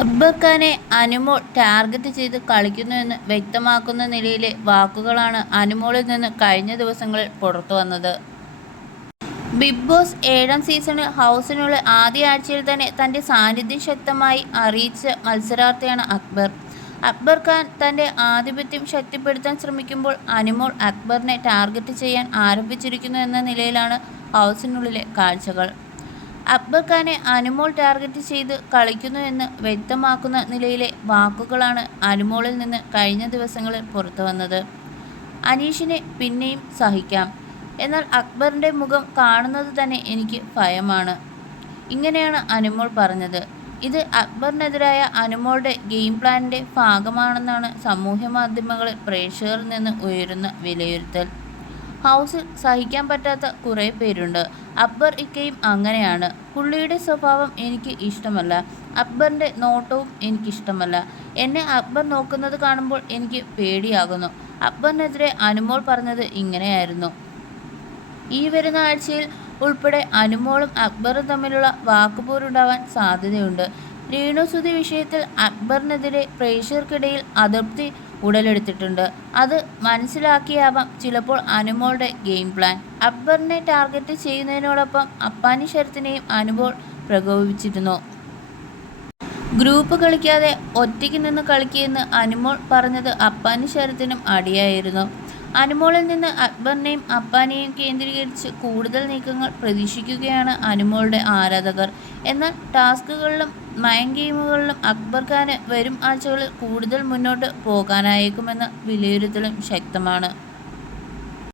അക്ബർ ഖാനെ അനുമോൾ ടാർഗറ്റ് ചെയ്ത് കളിക്കുന്നുവെന്ന് വ്യക്തമാക്കുന്ന നിലയിലെ വാക്കുകളാണ് അനുമോളിൽ നിന്ന് കഴിഞ്ഞ ദിവസങ്ങളിൽ പുറത്തുവന്നത്. ബിഗ് ബോസ് 7ാം സീസണിൽ ഹൗസിനുള്ള ആദ്യ ആഴ്ചയിൽ തന്നെ തൻ്റെ സാന്നിധ്യം ശക്തമായി അറിയിച്ച മത്സരാർത്ഥിയാണ് അക്ബർ. അക്ബർ ഖാൻ തൻ്റെ ആധിപത്യം ശക്തിപ്പെടുത്താൻ ശ്രമിക്കുമ്പോൾ അനുമോൾ അക്ബറിനെ ടാർഗറ്റ് ചെയ്യാൻ ആരംഭിച്ചിരിക്കുന്നു എന്ന നിലയിലാണ് ഹൗസിനുള്ളിലെ കാഴ്ചകൾ. അക്ബർ ഖാനെ അനുമോൾ ടാർഗറ്റ് ചെയ്ത് കളിക്കുന്നു എന്ന് വ്യക്തമാക്കുന്ന നിലയിലെ വാക്കുകളാണ് അനുമോളിൽ നിന്ന് കഴിഞ്ഞ ദിവസങ്ങളിൽ പുറത്തുവന്നത്. അനീഷിനെ പിന്നെയും സഹിക്കാം, എന്നാൽ അക്ബറിൻ്റെ മുഖം കാണുന്നത് തന്നെ എനിക്ക് ഭയമാണ്. ഇങ്ങനെയാണ് അനുമോൾ പറഞ്ഞത്. ഇത് അക്ബറിനെതിരായ അനുമോളുടെ ഗെയിം പ്ലാനിൻ്റെ ഭാഗമാണെന്നാണ് സാമൂഹ്യമാധ്യമങ്ങളിൽ പ്രേക്ഷകരിൽ നിന്ന് ഉയരുന്ന വിലയിരുത്തൽ. ഹൗസിൽ സഹിക്കാൻ പറ്റാത്ത കുറേ പേരുണ്ട്. അക്ബർ ഇക്കയും അങ്ങനെയാണ്. പുള്ളിയുടെ സ്വഭാവം എനിക്ക് ഇഷ്ടമല്ല. അക്ബറിൻ്റെ നോട്ടവും എനിക്കിഷ്ടമല്ല. എന്നെ അക്ബർ നോക്കുന്നത് കാണുമ്പോൾ എനിക്ക് പേടിയാകുന്നു. അക്ബറിനെതിരെ അനുമോൾ പറഞ്ഞത് ഇങ്ങനെയായിരുന്നു. ഈ വരുന്ന ആഴ്ചയിൽ ഉൾപ്പെടെ അനുമോളും അക്ബറും തമ്മിലുള്ള വാക്കുപോരുണ്ടാവാൻ സാധ്യതയുണ്ട്. രേണുസുതി വിഷയത്തിൽ അക്ബറിനെതിരെ പ്രേക്ഷകർക്കിടയിൽ അതൃപ്തി ഉടലെടുത്തിട്ടുണ്ട്. അത് മനസ്സിലാക്കിയാവാം ചിലപ്പോൾ അനുമോളുടെ ഗെയിം പ്ലാൻ. അക്ബറിനെ ടാർഗറ്റ് ചെയ്യുന്നതിനോടൊപ്പം അപ്പാനി ശരത്തിനെയും അനുമോൾ പ്രകോപിപ്പിച്ചിരുന്നു. ഗ്രൂപ്പ് കളിക്കാതെ ഒറ്റയ്ക്ക് നിന്ന് കളിക്കുകയെന്ന് അനുമോൾ പറഞ്ഞത് അപ്പാനി ശരത്തിനും അടിയായിരുന്നു. അനുമോളിൽ നിന്ന് അക്ബറിനെയും അപ്പാനിയെയും കേന്ദ്രീകരിച്ച് കൂടുതൽ നീക്കങ്ങൾ പ്രതീക്ഷിക്കുകയാണ് അനുമോളുടെ ആരാധകർ. എന്നാൽ ടാസ്കുകളിലും മൈൻഡ് ഗെയിമുകളിലും അക്ബർ ഖാന് വരും ആഴ്ചകളിൽ കൂടുതൽ മുന്നോട്ട് പോകാനായേക്കുമെന്ന വിലയിരുത്തലും ശക്തമാണ്.